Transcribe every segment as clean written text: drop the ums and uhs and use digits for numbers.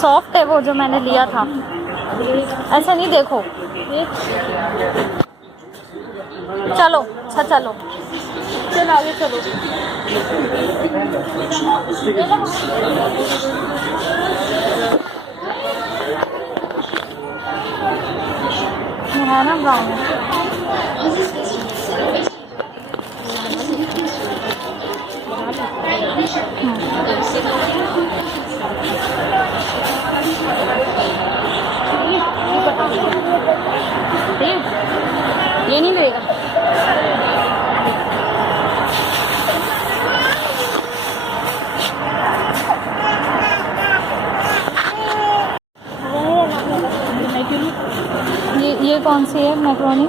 Soft है वो जो मैंने लिया था। ऐसा नहीं देखो। चलो अच्छा चलो, चलो आगे चलो। है ना ब्राउन। ये नहीं लेगा। ये कौन सी है मैक्रोनी?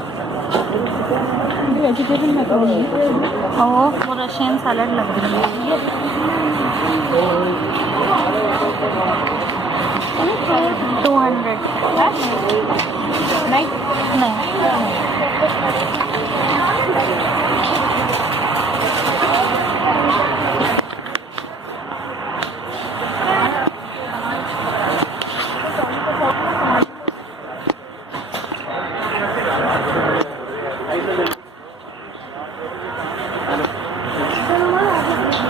वेजिटेबल मैक्रोनी है। वो रशियन सैलड लग रही है। 200 नहीं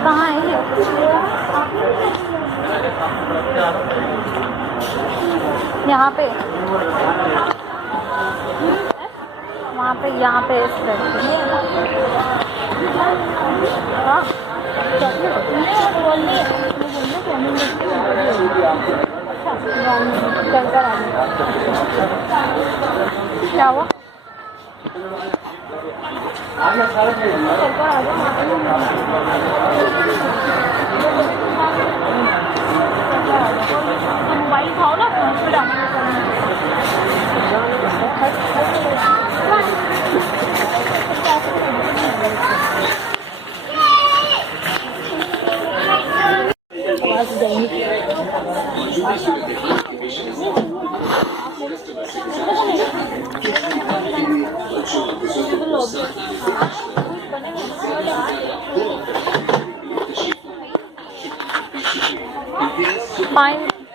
कहाँ है ये? यहाँ पे, वहाँ पे, यहाँ पे इस पे। हाँ चलकर आ क्या हुआ? मोबाइल खाओ ना,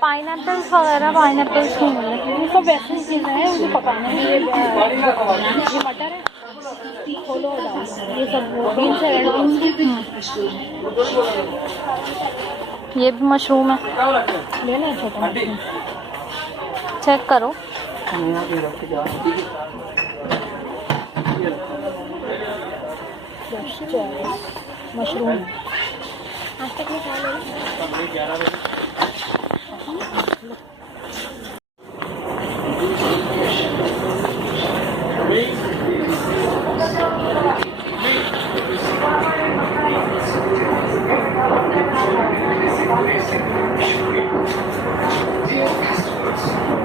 पाइनएप्पल्स वगैरह, पाइनएप्पल्स नहीं मिले। ये सब वैसे चीज़ें हैं, उनको पकाने में। ये मटर है, खोलो डालो। ये सब बीन्स है, रेड बीन्स। ये भी मशरूम है, ले लें छोटा। चेक करो। मशरूम आज तक नहीं खा लो।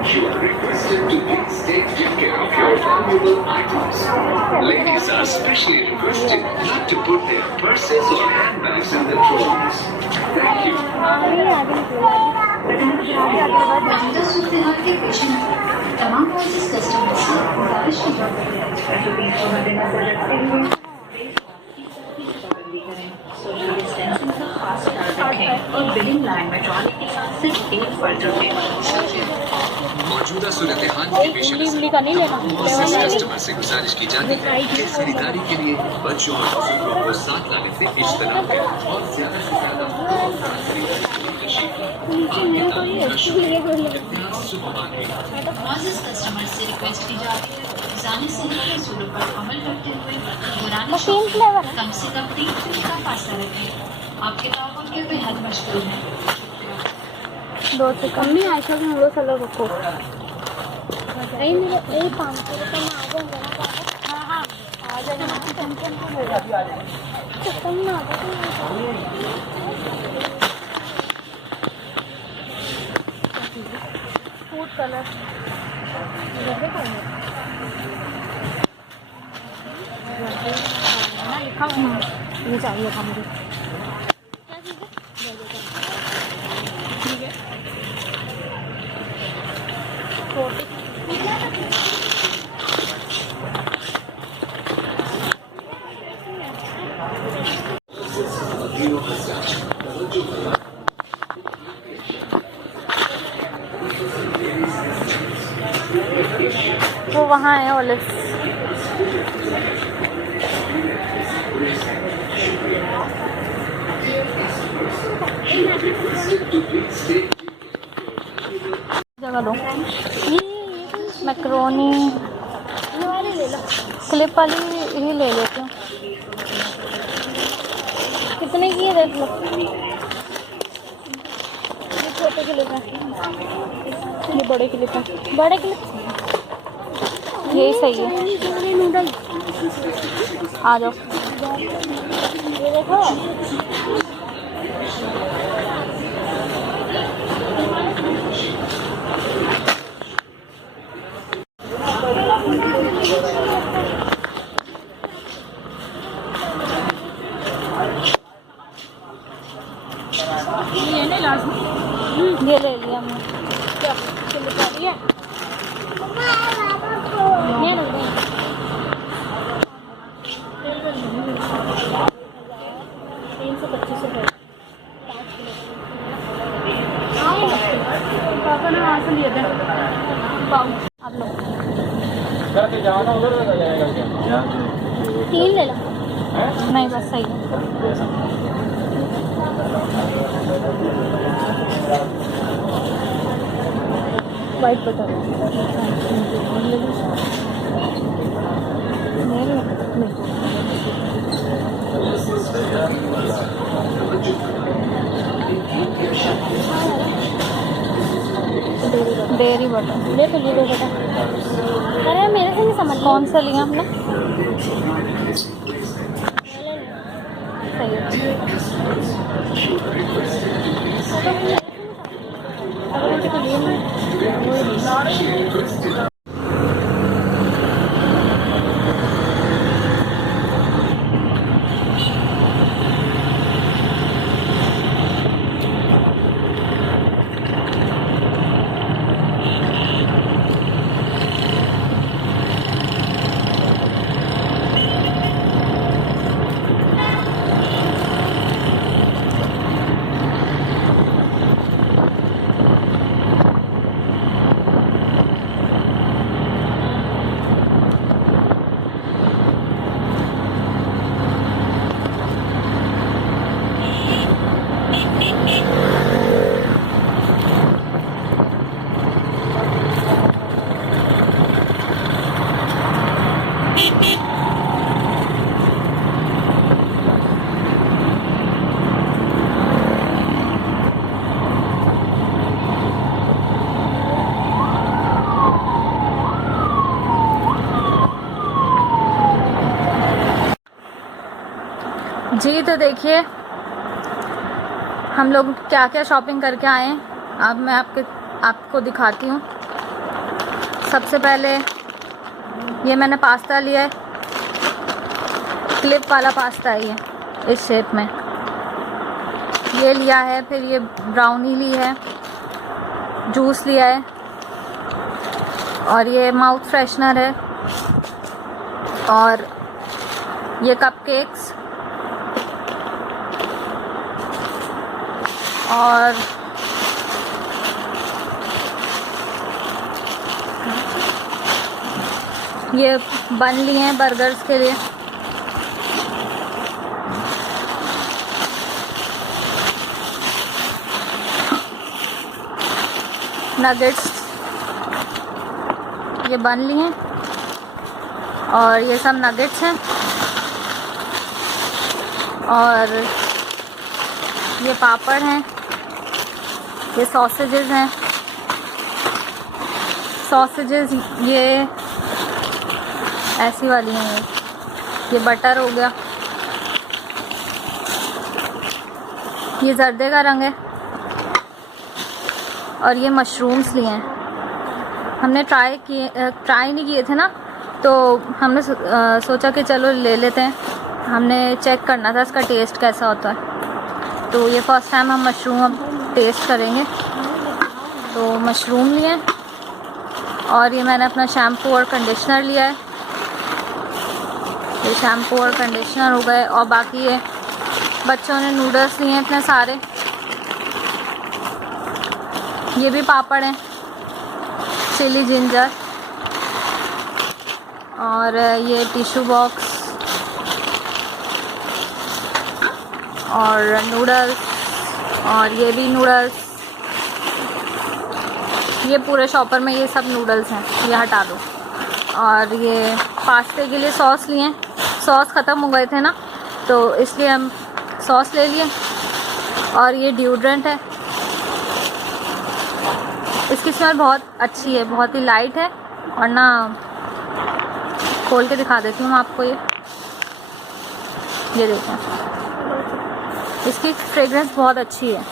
You are requested to please take good care of your valuable items. Ladies are specially requested not to put their purses or handbags in the trolleys. Thank you. तमाम कस्टमर्स से गुजारिश की जाती है सोशल डिस्टेंसिंग का खास ख्याल रखें और बिलिंग लाइन में ट्रॉली के साथ सिर्फ एक फर्ज रखें। मौजूदा सूरत हाल के पेश नज़र कस्टमर से गुजारिश की जाती है कि खरीदारी के लिए बच्चों और बुजुर्गों को साथ लाने से इज्तिनाब करें और ज्यादा से ज्यादा कस्टमर से रिक्वेस्ट की जाती है जाने से पहले उसूलों पर अमल करते हुए कम से कम 3 फीट का फासला रखें। आपके ताउन के बेहद मशहूर हैं। 2 से कम नहीं आशा में वो चलो रुको। नहीं मेरे एक 500 रुपये में आ जाएंगे ना पापा। हाँ आ जाएगा ना। टेंशन तो हो जाती कम ना आ फूड कलर लिखा हुआ ये चाहिए था मुझे। ठीक है वो वहाँ है ओलिव्स। जगह दो। मैक्रोनी क्लिप वाली ही ले लेती हूँ। कितने की है देख लो। ये छोटे क्लिप है, ये बड़े क्लिप है। बड़े क्लिप यही सही है। नूडल आ जाओ। ये देखो ये ले लिया हमने। क्या चलो कर रही है? ये लो दे। 325 रुपये। पापा ने वहाँ से लिए थे पाउच। आप लो। 3 ले लो। नहीं बस सही है। वाइट बटर डेयरी बटर ले तो ले बेटा। अरे मेरे से नहीं समझ। कौन सा लिया हमने? सही है। जी तो देखिए हम लोग क्या क्या शॉपिंग करके आए हैं। अब मैं आपको दिखाती हूँ। सबसे पहले ये मैंने पास्ता लिया है, क्लिप वाला पास्ता है ये इस शेप में, ये लिया है। फिर ये ब्राउनी ली है, जूस लिया है, और ये माउथ फ्रेशनर है, और ये कपकेक्स, और ये बन लिए हैं बर्गर्स के लिए। नगेट्स ये बन लिए हैं, और ये सब नगेट्स हैं, और ये पापड़ हैं, ये सॉसेजेस हैं। सॉसेजेस ये ऐसी वाली हैं, ये बटर हो गया, ये जर्दे का रंग है, और ये मशरूम्स लिए हैं। हमने ट्राई नहीं किए थे ना, तो हमने सोचा कि चलो ले लेते हैं। हमने चेक करना था इसका टेस्ट कैसा होता है, तो ये फर्स्ट टाइम हम मशरूम अब टेस्ट करेंगे। तो मशरूम लिए, और ये मैंने अपना शैम्पू और कंडीशनर लिया है। ये शैम्पू और कंडीशनर हो गए, और बाकी ये बच्चों ने नूडल्स लिए हैं इतने सारे। ये भी पापड़ हैं, चिली जिंजर, और ये टिश्यू बॉक्स और नूडल्स, और ये भी नूडल्स। ये पूरे शॉपर में ये सब नूडल्स हैं, ये हटा दो। और ये पास्ते के लिए सॉस लिए, सॉस ख़त्म हो गए थे ना, तो इसलिए हम सॉस ले लिए। और ये डिओड्रेंट है, इसकी स्मेल बहुत अच्छी है, बहुत ही लाइट है। और ना खोल के दिखा देती हूँ आपको, ये देखें, इसकी फ्रेग्रेंस बहुत अच्छी है।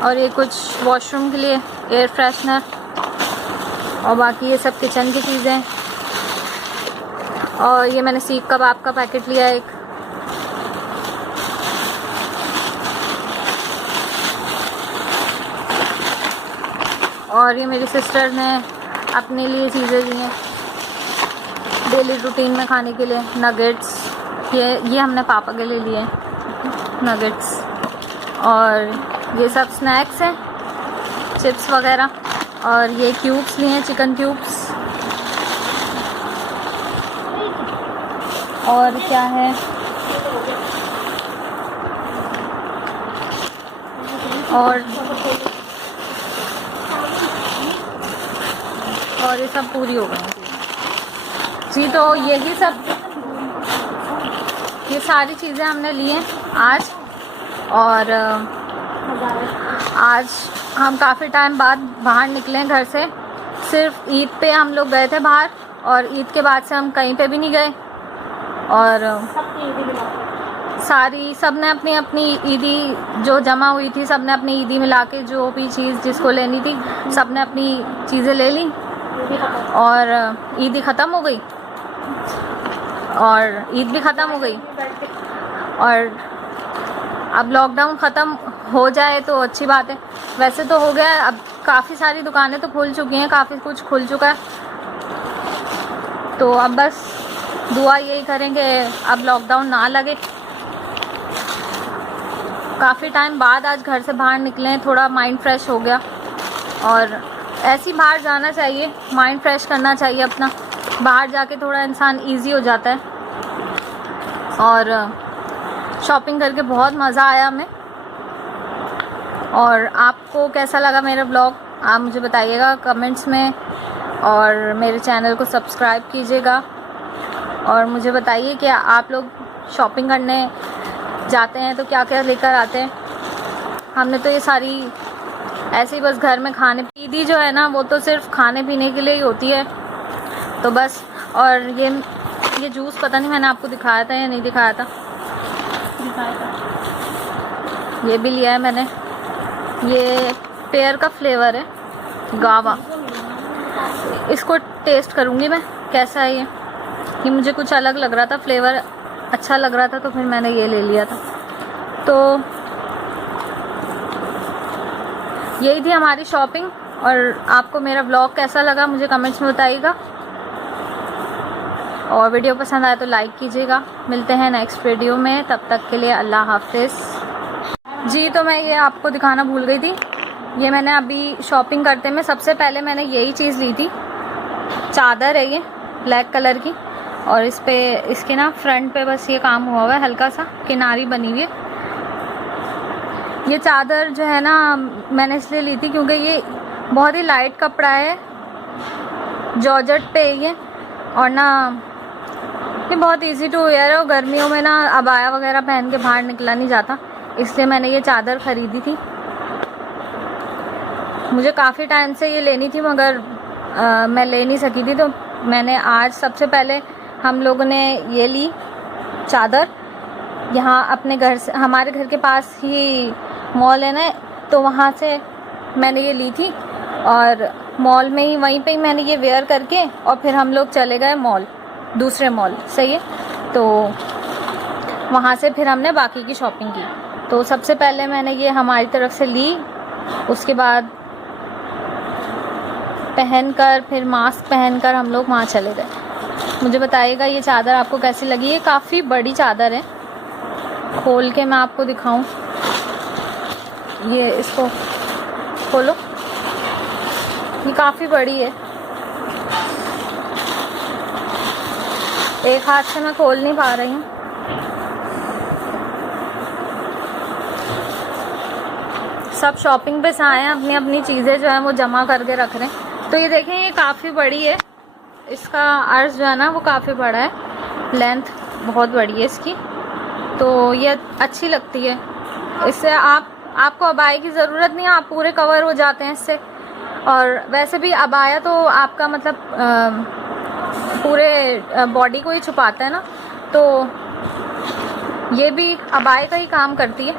और ये कुछ वॉशरूम के लिए एयर फ्रेशनर, और बाकी ये सब किचन की चीज़ें। और ये मैंने सीख कबाब का पैकेट लिया एक। और ये मेरी सिस्टर ने अपने लिए चीज़ें ली हैं डेली रूटीन में खाने के लिए, नगेट्स। ये हमने पापा के लिए लिए नगेट्स। और ये सब स्नैक्स हैं, चिप्स वगैरह। और ये क्यूब्स लिए हैं, चिकन क्यूब्स। और क्या है, और ये सब पूरी हो गई जी। तो यही सब, ये सारी चीज़ें हमने ली हैं आज। और आज हम काफ़ी टाइम बाद बाहर निकले घर से। सिर्फ ईद पे हम लोग गए थे बाहर, और ईद के बाद से हम कहीं पे भी नहीं गए। और सब ने अपनी अपनी ईदी जो जमा हुई थी, सब ने अपनी ईदी मिला के जो भी चीज़ जिसको लेनी थी, सब ने अपनी चीज़ें ले ली। और ईद ख़त्म हो गई, और ईद भी ख़त्म हो गई। और अब लॉकडाउन ख़त्म हो जाए तो अच्छी बात है। वैसे तो हो गया, अब काफ़ी सारी दुकानें तो खुल चुकी हैं, काफ़ी कुछ खुल चुका है। तो अब बस दुआ यही करें कि अब लॉकडाउन ना लगे। काफ़ी टाइम बाद आज घर से बाहर निकले, थोड़ा माइंड फ्रेश हो गया। और ऐसे ही बाहर जाना चाहिए, माइंड फ्रेश करना चाहिए अपना। बाहर जाके थोड़ा इंसान इजी हो जाता है। और शॉपिंग करके बहुत मज़ा आया हमें। और आपको कैसा लगा मेरा ब्लॉग, आप मुझे बताइएगा कमेंट्स में। और मेरे चैनल को सब्सक्राइब कीजिएगा। और मुझे बताइए कि आप लोग शॉपिंग करने जाते हैं तो क्या क्या लेकर आते हैं। हमने तो ये सारी ऐसे ही बस घर में खाने, ईदी जो है ना वो तो सिर्फ खाने पीने के लिए ही होती है, तो बस। और ये जूस पता नहीं मैंने आपको दिखाया था या नहीं दिखाया था, ये भी लिया है मैंने। ये पेयर का फ्लेवर है, गावा। इसको टेस्ट करूँगी मैं कैसा है ये मुझे कुछ अलग लग रहा था, फ्लेवर अच्छा लग रहा था, तो फिर मैंने ये ले लिया था। तो यही थी हमारी शॉपिंग। और आपको मेरा ब्लॉग कैसा लगा मुझे कमेंट्स में बताइएगा। और वीडियो पसंद आए तो लाइक कीजिएगा। मिलते हैं नेक्स्ट वीडियो में, तब तक के लिए अल्लाह हाफिज़ जी। तो मैं ये आपको दिखाना भूल गई थी, ये मैंने अभी शॉपिंग करते में सबसे पहले मैंने यही चीज़ ली थी। चादर है ये ब्लैक कलर की, और इस पे इसके ना फ्रंट पे बस ये काम हुआ हुआ है, हल्का सा किनारी बनी हुई है। ये चादर जो है ना मैंने इसलिए ली थी क्योंकि ये बहुत ही लाइट कपड़ा है, जॉर्जेट पे ये। और ना ये बहुत इजी टू वेयर है, और गर्मियों में ना अबाया वगैरह पहन के बाहर निकला नहीं जाता, इसलिए मैंने ये चादर ख़रीदी थी। मुझे काफ़ी टाइम से ये लेनी थी, मगर मैं ले नहीं सकी थी, तो मैंने आज सबसे पहले हम लोगों ने ये ली चादर। यहाँ अपने घर से, हमारे घर के पास ही मॉल है ना, तो वहाँ से मैंने ये ली थी। और मॉल में ही, वहीं पे ही मैंने ये वेयर करके, और फिर हम लोग चले गए मॉल, दूसरे मॉल, सही है। तो वहाँ से फिर हमने बाकी की शॉपिंग की। तो सबसे पहले मैंने ये हमारी तरफ से ली, उसके बाद पहनकर, फिर मास्क पहनकर हम लोग वहाँ चले गए। मुझे बताइएगा ये चादर आपको कैसी लगी। ये काफ़ी बड़ी चादर है, खोल के मैं आपको दिखाऊं। ये इसको खोलो, ये काफ़ी बड़ी है। एक हाथ से मैं खोल नहीं पा रही हूँ। सब शॉपिंग पे से आए हैं, अपनी अपनी चीज़ें जो है वो जमा करके रख रहे हैं। तो ये देखें, ये काफ़ी बड़ी है, इसका अर्ज जो है ना वो काफ़ी बड़ा है, लेंथ बहुत बड़ी है इसकी, तो ये अच्छी लगती है। इससे आपको अबाया की ज़रूरत नहीं है, आप पूरे कवर हो जाते हैं इससे। और वैसे भी अबाया तो आपका मतलब पूरे बॉडी को ही छुपाता है ना, तो ये भी अबाया का ही काम करती है।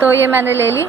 तो ये मैंने ले ली।